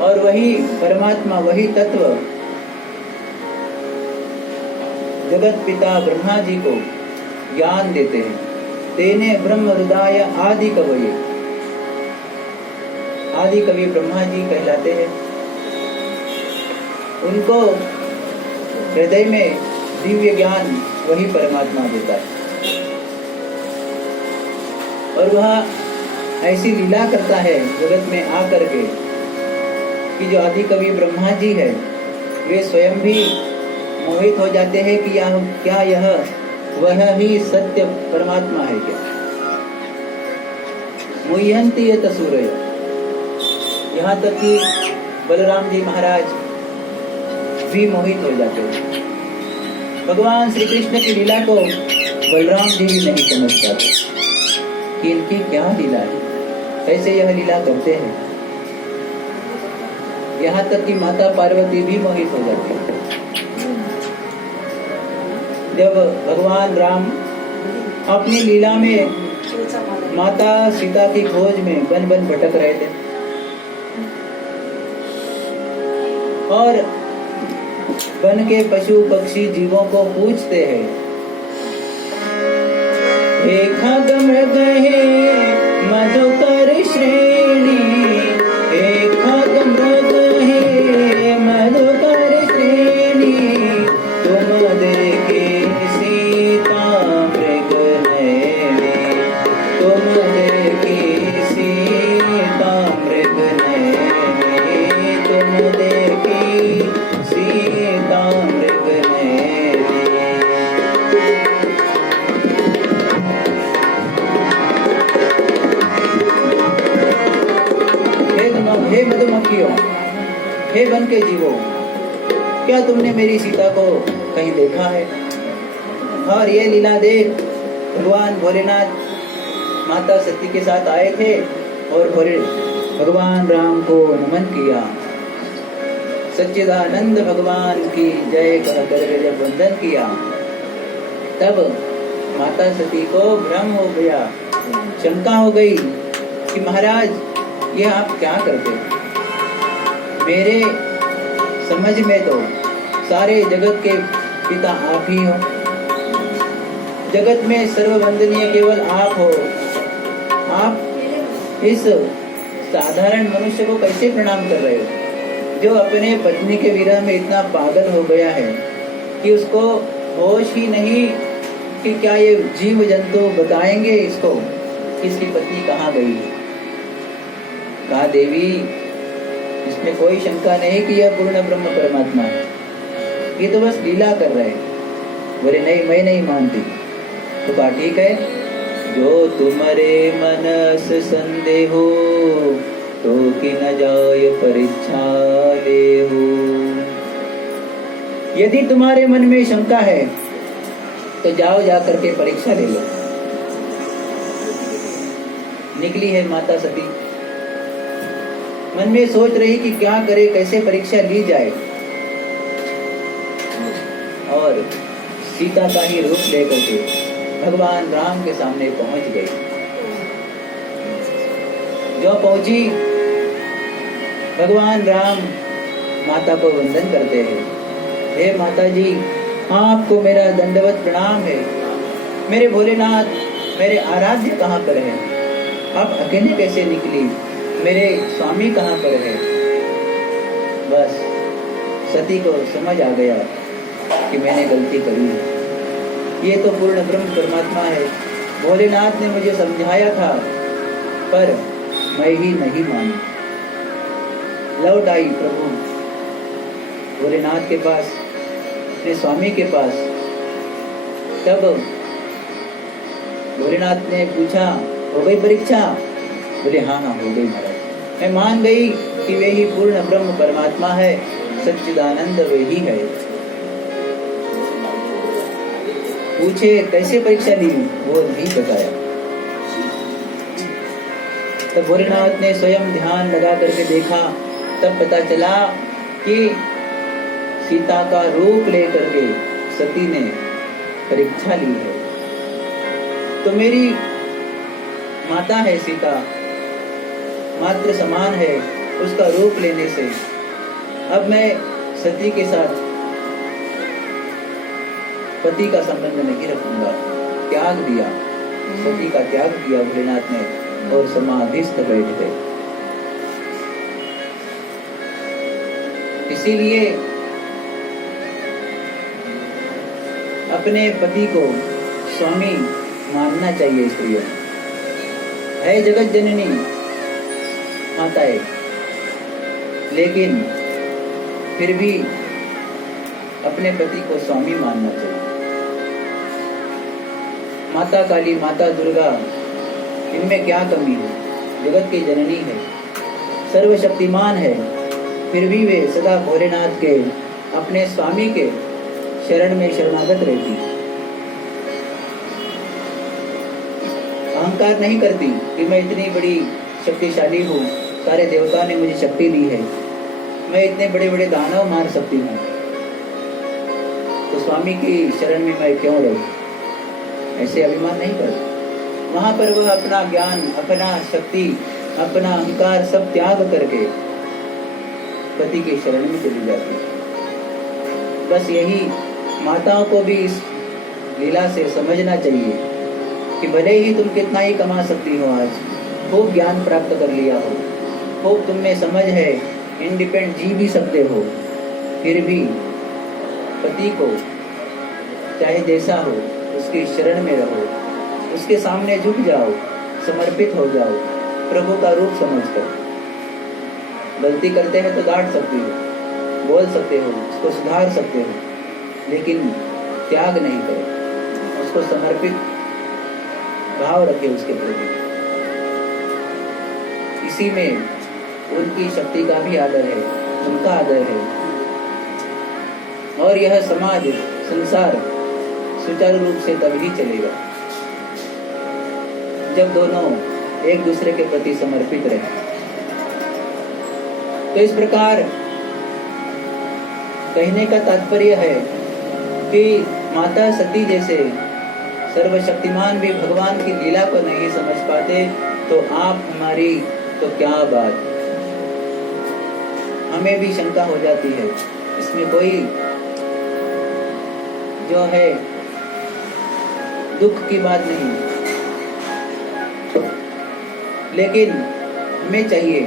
और वही परमात्मा, वही तत्व जगत पिता ब्रह्मा जी को ज्ञान देते हैं। तेने ब्रह्म हृदय आदि कवये, आदि कवि ब्रह्मा जी कहलाते हैं। उनको हृदय में दिव्य ज्ञान वही परमात्मा देता है, और वह ऐसी लीला करता है जगत में आकर के कि जो आदि कवि ब्रह्मा जी है वे स्वयं भी मोहित हो जाते हैं कि क्या यह वह ही सत्य परमात्मा है क्या। मुह्यंती यत सूरय, यहाँ तक कि बलराम जी महाराज भी मोहित हो जाते हैं। भगवान श्री कृष्ण की लीला को बलराम जी भी नहीं समझ पाते कि इनकी क्या लीला है, कैसे यह लीला करते हैं। यहाँ तक कि माता पार्वती भी मोहित हो जाती है। जब भगवान राम अपनी लीला में माता सीता की खोज में वन वन भटक रहे थे, और वन के पशु पक्षी जीवों को पूछते हैं, देखा गमृग है मधुकर श्रेणी, देखा गमृग है मधुकर श्रेणी, तुम देखे सीता मृग नयने, तुम देखे सीता मृग नयने, तुम देखे सीता मृग नयने। हे मधुमक्खियों, हे वन के जीवों, क्या तुमने मेरी सीता को कहीं देखा है? और ये लीला देख भगवान भोलेनाथ माता सती के साथ आए थे और भगवान राम को नमन किया। सच्चिदानंद भगवान की जय कर जब वंदन किया, तब माता सती को भ्रम हो गया, शंका हो गई कि महाराज ये आप क्या करते हैं? मेरे समझ में तो सारे जगत के पिता आप ही हो, जगत में सर्ववंदनीय केवल आप हो। आप इस साधारण मनुष्य को कैसे प्रणाम कर रहे हो, जो अपने पत्नी के विरह में इतना पागल हो गया है कि उसको होश ही नहीं कि क्या ये जीव जंतु बताएंगे इसको इसकी पत्नी कहाँ गई है। कहा देवी, इसमें कोई शंका नहीं कि यह पूर्ण ब्रह्म परमात्मा है, ये तो बस लीला कर रहे हैं। बोले नहीं, मैं नहीं मानती। तो कहा ठीक है, जो तुम्हारे मनस संदेहो तो कि न जाय परीक्षा लेहो। यदि तुम्हारे मन में शंका है तो जाओ जाकर के परीक्षा ले लो। निकली है माता सती, मन में सोच रही कि क्या करे, कैसे परीक्षा ली जाए, और सीता का ही रूप लेकर के भगवान राम के सामने पहुंच गई। जो पहुंची, भगवान राम माता को वंदन करते हैं। हे माता जी, आपको मेरा दंडवत प्रणाम है। मेरे भोलेनाथ, मेरे आराध्य कहाँ पर है? आप अकेले कैसे निकली? मेरे स्वामी कहाँ पर है? बस सती को समझ आ गया कि मैंने गलती करी है। ये तो पूर्ण ब्रह्म परमात्मा है। भोलेनाथ ने मुझे समझाया था, पर मैं ही नहीं मानी। लौट आई प्रभु भोलेनाथ के पास, अपने स्वामी के पास। तब भोलेनाथ ने पूछा, हो गई परीक्षा? बोले हाँ हाँ हो गई महाराज, मैं मान गई कि वे ही पूर्ण ब्रह्म परमात्मा है, सच्चिदानंद वे ही है। पूछे कैसे परीक्षा ली, वो नहीं बताया। तब भोलेनाथ ने स्वयं ध्यान लगा करके देखा, तब पता चला कि सीता का रूप लेकर के सती ने परीक्षा ली है। तो मेरी माता है सीता, मातृ समान है, उसका रूप लेने से अब मैं सती के साथ पति का संबंध नहीं रखूंगा, त्याग दिया, सती का त्याग किया भोलेनाथ ने और समाधिस्थ बैठ गए। इसीलिए अपने पति को स्वामी मानना चाहिए। स्त्रियों है जगत जननी माताएं, लेकिन फिर भी अपने पति को स्वामी मानना चाहिए। माता काली, माता दुर्गा, इनमें क्या कमी है? जगत की जननी है, सर्वशक्तिमान है, फिर भी वे सदा भोलेनाथ के अपने स्वामी के शरण में शरणागत रहती, अहंकार नहीं करती कि मैं इतनी बड़ी शक्तिशाली हूँ, सारे देवता ने मुझे शक्ति दी है, मैं इतने बड़े बड़े दानव मार सकती हूँ, तो स्वामी की शरण में मैं क्यों रहूं? ऐसे अभिमान नहीं करती। वहां पर वह अपना ज्ञान, अपना शक्ति, अपना अहंकार सब त्याग करके पति के शरण में चली जाती है। बस यही माताओं को भी इस लीला से समझना चाहिए कि भले ही तुम कितना ही कमा सकती हो, आज खूब ज्ञान प्राप्त कर लिया हो, खूब तुम में समझ है, इंडिपेंडेंट जी भी सकते हो, फिर भी पति को चाहे जैसा हो उसकी शरण में रहो, उसके सामने झुक जाओ, समर्पित हो जाओ, प्रभु का रूप समझकर। गलती करते हैं तो डांट सकते हो, बोल सकते हो, उसको सुधार सकते हो, लेकिन त्याग नहीं करो, उसको समर्पित भाव रखे उसके प्रति। इसी में उनकी शक्ति का भी आदर है, उनका आदर है, और यह समाज, संसार सुचारू रूप से तभी चलेगा जब दोनों एक दूसरे के प्रति समर्पित रहे। तो इस प्रकार कहने का तात्पर्य है कि माता सती जैसे सर्वशक्तिमान भी भगवान की लीला को नहीं समझ पाते, तो आप हमारी तो क्या बात। हमें भी शंका हो जाती है, इसमें कोई जो है दुख की बात नहीं, लेकिन हमें चाहिए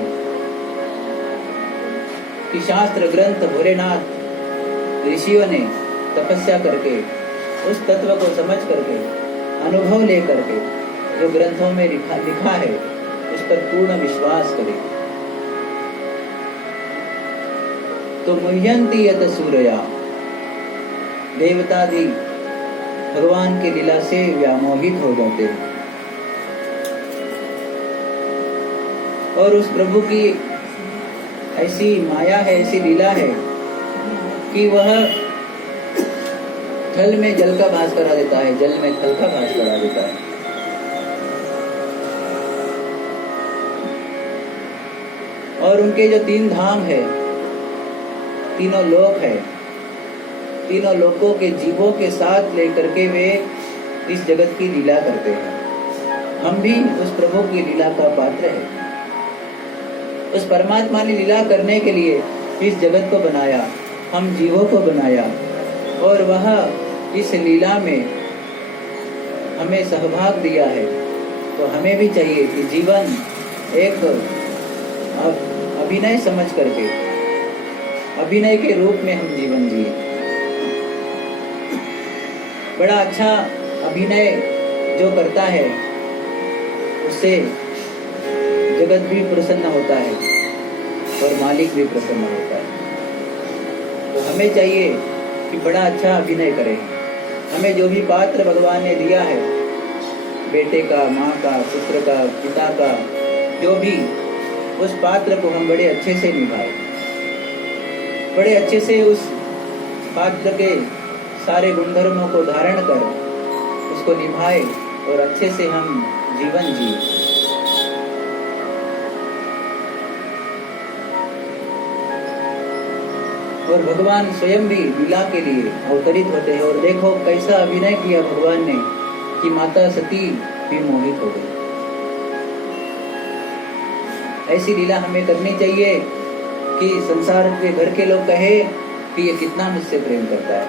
कि शास्त्र ग्रंथ भोलेनाथ ऋषियों ने तपस्या करके उस तत्व को समझ करके, अनुभव ले करके जो ग्रंथों में लिखा है उस पर पूर्ण विश्वास करें। तो मुह्यंती यत सूरया, देवतादि भगवान की लीला से व्यामोहित हो जाते हैं और उस प्रभु की ऐसी माया है, ऐसी लीला है कि वह थल में जल का भास करा देता है, जल में थल का भास करा देता है। और उनके जो 3 धाम है, तीनों लोक है, तीनों लोकों के जीवों के साथ लेकर के वे इस जगत की लीला करते हैं। हम भी उस प्रभु की लीला का पात्र है। उस परमात्मा ने लीला करने के लिए इस जगत को बनाया, हम जीवों को बनाया, और वह इस लीला में हमें सहभाग दिया है। तो हमें भी चाहिए कि जीवन एक अभिनय समझ करके, अभिनय के रूप में हम जीवन जिए। बड़ा अच्छा अभिनय जो करता है उससे जगत भी प्रसन्न होता है और मालिक भी प्रसन्न होता है। तो हमें चाहिए कि बड़ा अच्छा अभिनय करें। हमें जो भी पात्र भगवान ने दिया है, बेटे का, माँ का, पुत्र का, पिता का, जो भी, उस पात्र को हम बड़े अच्छे से निभाएं, बड़े अच्छे से उस पात्र के सारे गुणधर्मों को धारण कर उसको निभाए और अच्छे से हम जीवन जिए। और भगवान स्वयं भी लीला के लिए अवतरित होते हैं। और देखो कैसा अभिनय किया भगवान ने कि माता सती भी मोहित हो गई। ऐसी लीला हमें करनी चाहिए कि संसार के घर के लोग कहे कि ये कितना मुझसे प्रेम करता है।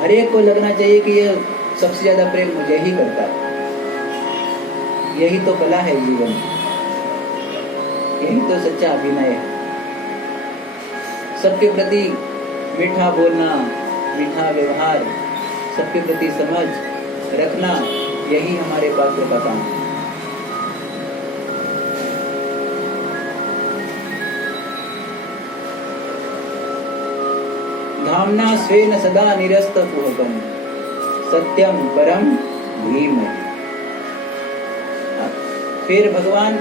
हर एक को लगना चाहिए कि ये सबसे ज्यादा प्रेम मुझे ही करता है। यही तो कला है जीवन, यही तो सच्चा अभिनय है। सबके प्रति मीठा बोलना, मीठा व्यवहार, सबके प्रति समझ रखना, यही हमारे पात्र का काम है। धामना स्वेन सदा निरस्त कुहकम सत्यम परम धीमहि। फिर भगवान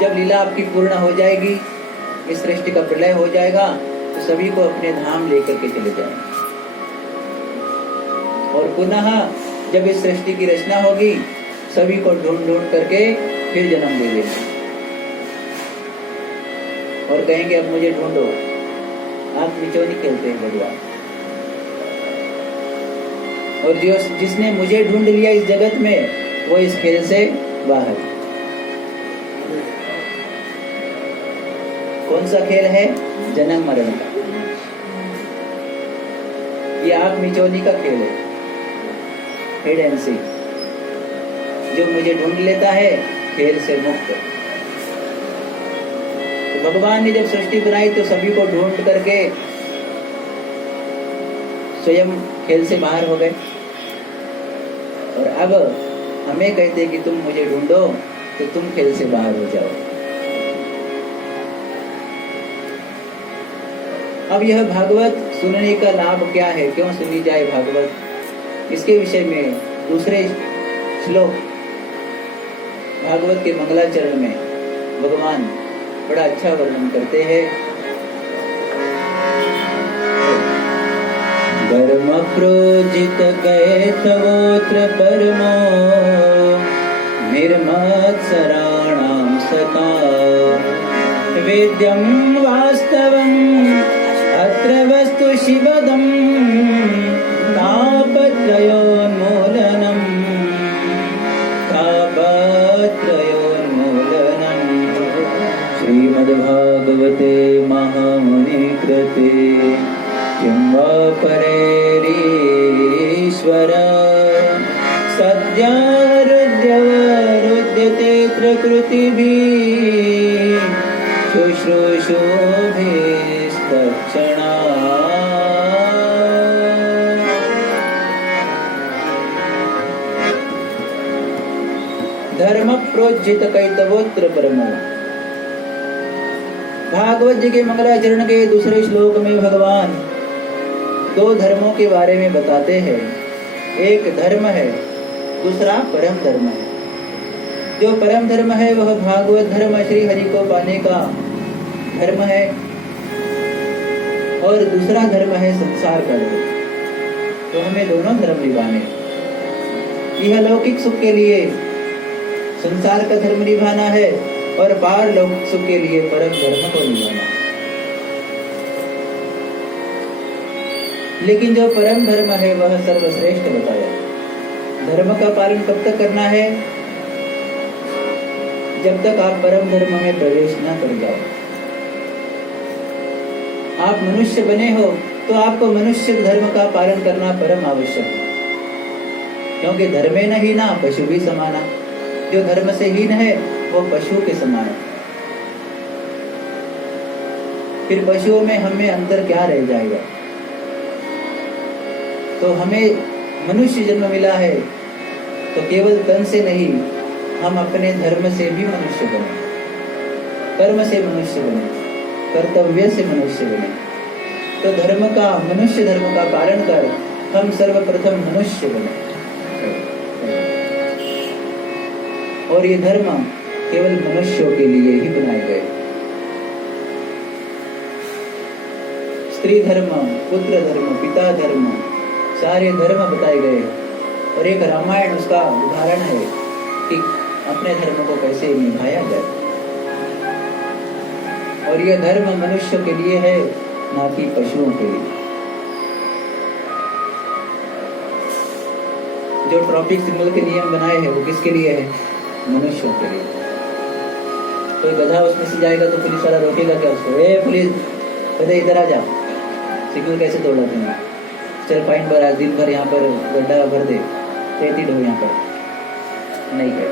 जब लीला आपकी पूर्ण हो जाएगी, इस सृष्टि का प्रलय हो जाएगा, तो सभी को अपने धाम लेकर के चले जाएंगे। और पुनः जब इस सृष्टि की रचना होगी, सभी को ढूंढ ढूंढ करके फिर जन्म दे देंगे और कहेंगे अब मुझे ढूंढो। आप मिचौनी खेलते हैं भगवान। और जिसने मुझे ढूंढ लिया इस जगत में, वो इस खेल से बाहर। कौन सा खेल है? जन्म मरण का। ये आग मिचौनी का खेल है, हिड एंड सीक। जो मुझे ढूंढ लेता है, खेल से मुक्त। तो भगवान ने जब सृष्टि बनाई तो सभी को ढूंढ करके स्वयं खेल से बाहर हो गए। और अब हमें कहते कि तुम मुझे ढूंढो तो तुम खेल से बाहर हो जाओ। अब यह भागवत सुनने का लाभ क्या है, क्यों सुनी जाए भागवत, इसके विषय में दूसरे श्लोक भागवत के मंगलाचरण में भगवान बड़ा अच्छा वर्णन करते हैं। कर्म प्रोजित कैतवोत्र परमो निर्मत्सराणां सता वेद्यं वास्तवम् अत्र वस्तु शिवदम् श्रीमद्भागवते महामुनि कृते किं वा परेरीश्वर सद्यारुद्यते प्रकृतिभिः शुश्रूषोभिस्तक्षणा। धर्म प्रोज्झित कैतवोत्र परमो। भागवत जी के मंगलाचरण के दूसरे श्लोक में भगवान दो धर्मों के बारे में बताते हैं। एक धर्म है, दूसरा परम धर्म है। जो परम धर्म है वह भागवत धर्म, श्री हरि को पाने का धर्म है। और दूसरा धर्म है संसार का धर्म। तो हमें दोनों धर्म निभाने, यह लौकिक सुख के लिए संसार का धर्म निभाना है और पारलौकिक सुख के लिए परम धर्म को निभाना है। लेकिन जो परम धर्म है वह सर्वश्रेष्ठ बताया। धर्म का पालन कब तक करना है? जब तक आप परम धर्म में प्रवेश न कर जाओ। आप मनुष्य बने हो तो आपको मनुष्य धर्म का पालन करना परम आवश्यक है, क्योंकि धर्मे न हीना पशु भी समाना। जो धर्म से हीन है वो पशु के समान है। फिर पशुओं में हमें अंदर क्या रह जाएगा? तो हमें मनुष्य जन्म मिला है तो केवल तन से नहीं, हम अपने धर्म से भी मनुष्य बने, कर्म से मनुष्य बने, कर्तव्य से मनुष्य बने। तो धर्म का, मनुष्य धर्म का पालन कर हम सर्वप्रथम मनुष्य बने। और ये धर्म केवल मनुष्यों के लिए ही बनाए गए। स्त्री धर्म, पुत्र धर्म, पिता धर्म, सारे धर्म बताए गए। और एक रामायण उसका उदाहरण है कि अपने धर्म को कैसे निभाया जाए। और यह धर्म मनुष्यों के लिए है, ना कि पशुओं के लिए। जो ट्रैफिक सिग्नल के नियम बनाए हैं वो किसके लिए है? मनुष्यों के लिए। कोई गधा उसमें से जाएगा तो पुलिस वाला रोकेगा क्या उसको? ए पुलिस, गधे इधर आ जा। सिग्नल कैसे तोड़ाते हैं? चल फाइन भर, आज दिन भर यहाँ पर गड्ढा भर दे, खेती ढो यहाँ पर। नहीं है,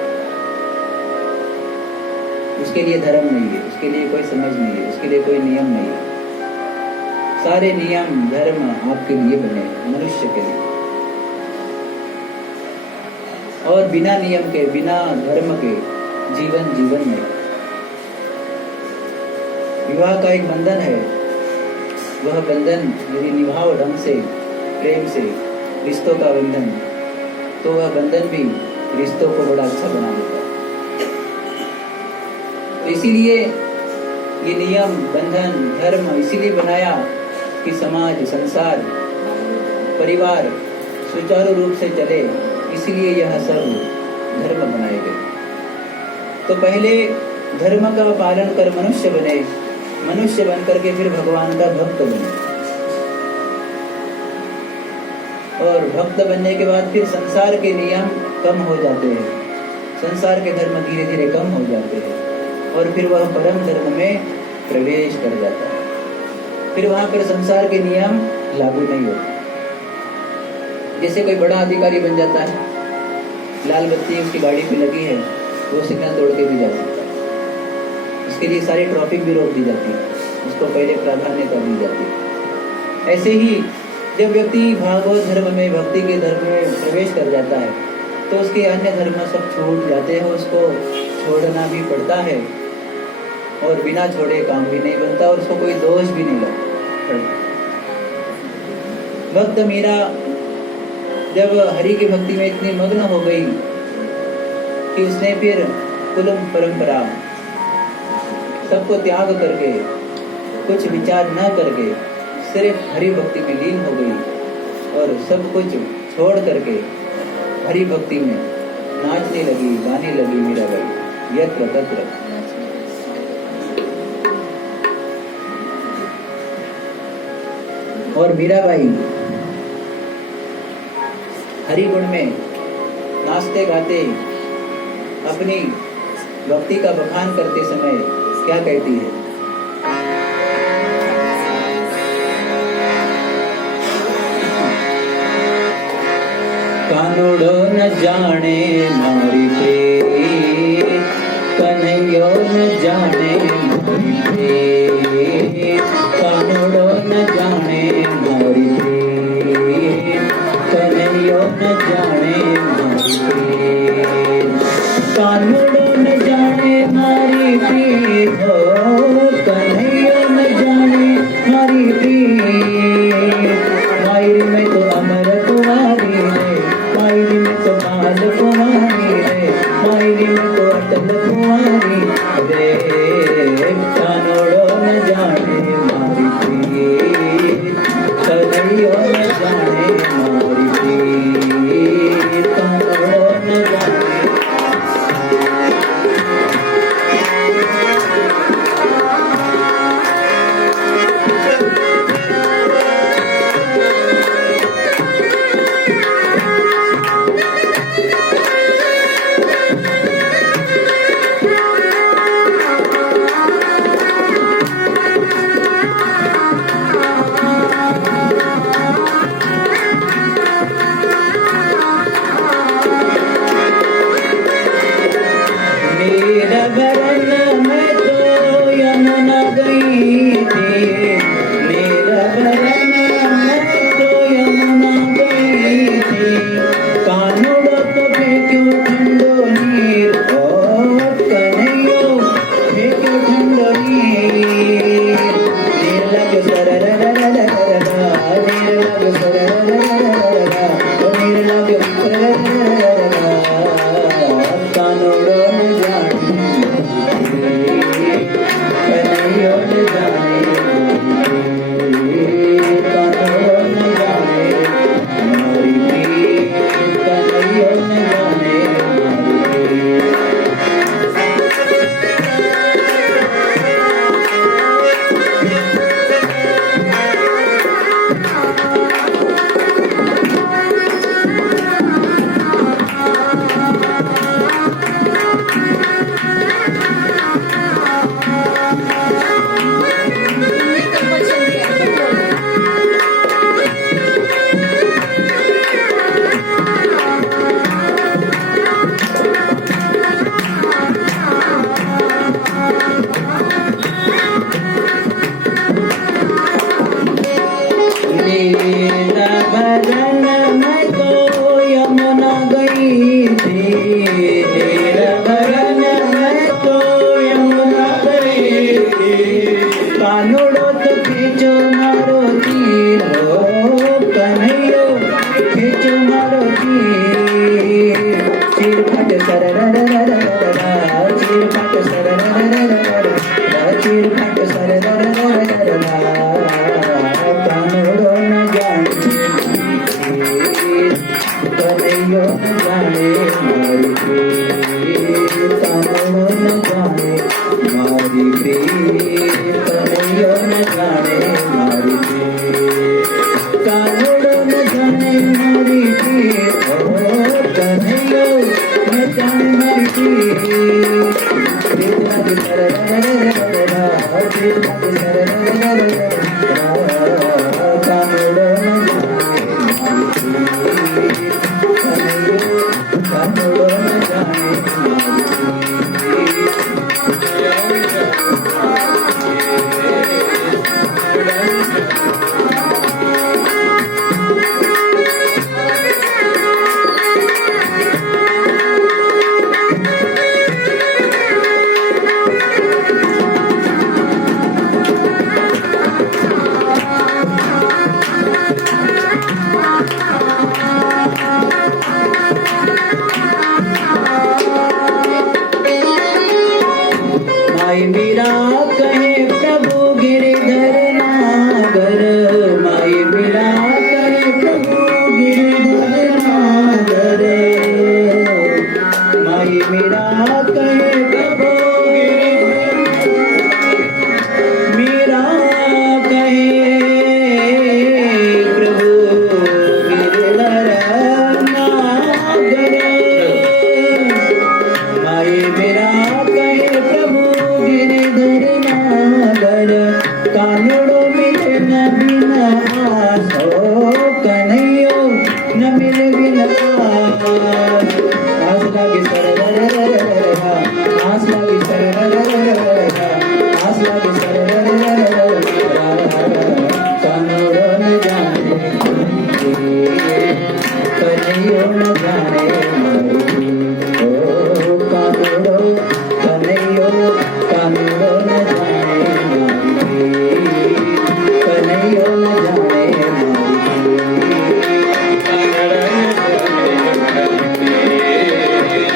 उसके लिए धर्म नहीं है, उसके लिए कोई समझ नहीं है, उसके लिए कोई नियम नहीं है। सारे नियम धर्म आपके लिए बने, मनुष्य के लिए। और बिना नियम के, बिना धर्म के जीवन नहीं। विवाह का एक बंधन है, वह बंधन यदि निभाओ ढंग से, प्रेम से, रिश्तों का बंधन, तो वह बंधन भी रिश्तों को बड़ा अच्छा बना देता है। तो इसीलिए ये नियम, बंधन, धर्म इसीलिए बनाया कि समाज, संसार, परिवार सुचारू रूप से चले, इसीलिए यह सब धर्म बनाए गए। तो पहले धर्म का पालन कर मनुष्य बने, मनुष्य बन करके फिर भगवान का भक्त बने, और भक्त बनने के बाद फिर संसार के नियम कम हो जाते हैं, संसार के धर्म धीरे धीरे कम हो जाते हैं, और फिर वह परम धर्म में प्रवेश कर जाता है। फिर वहां पर संसार के नियम लागू नहीं होते। जैसे कोई बड़ा अधिकारी बन जाता है, लाल बत्ती उसकी गाड़ी पे लगी है, वो सिग्नल तोड़ के भी जा सकता है, उसके लिए सारी ट्रैफिक भी रोक दी जाती है, उसको पहले प्राधान्यता दी जाती है। ऐसे ही जब व्यक्ति भागवत धर्म में, भक्ति के धर्म में प्रवेश कर जाता है, तो उसके अन्य धर्म सब छूट जाते हैं, उसको छोड़ना भी पड़ता है, और बिना छोड़े काम भी नहीं बनता, और उसको कोई दोष भी नहीं लगता। भक्त मीरा जब हरि की भक्ति में इतनी मग्न हो गई कि उसने फिर कुलम परंपरा सबको त्याग करके, कुछ विचार न करके सिर्फ हरि भक्ति में लीन हो गई, और सब कुछ छोड़ करके हरि भक्ति में नाचने लगी, गाने लगी मीराबाई, यत्र तत्र। और मीराबाई हरि गुण में नाचते गाते अपनी भक्ति का बखान करते समय क्या कहती है? कानूड़ो न जाने मारी प्रेम, कन्हैयो न जाने मारी प्रेम, कानूड़ो न जाने मारी प्रेम, कन्हैयो न जाने मारी प्रेम, कानूड़ो न जाने मारी प्रेम, हो कन्हैयो न जाने मारी प्रेम। मायरी में तो अमर कुमारी है, मायरी में तो माल कुमारी है, मायरी में तो अटल कुमारी रे, कानूड़ो कानूड़ो तो खींचो मारो तीर हो कन्हैयो खींचो मारो तीर चीर फट सर चीर फट सर चीर फट सर कानूड़ो न जाने कन्हैयो न जाने मारी प्रीत कानूड़ो न जाने मारी प्रीत कन्हैयो न जाने मारी प्रीत कानूड़ो न जाने मारी प्रीत ओ कन्हैयो न जाने मारी प्रीत प्रीत लग सर प्रीत लग सर कानूड़ो न जाने मारी प्रीत कानूड़ो न जाने मारी माई मीरा कहे प्रभु गिरधर नागर माई मीरा कहे प्रभु गिरधर नागर माई मीरा कहे प्रभु मीरा कहे प्रभु गिरधर नागर माई मीरा कहे प्रभु गिरधर नागर कानू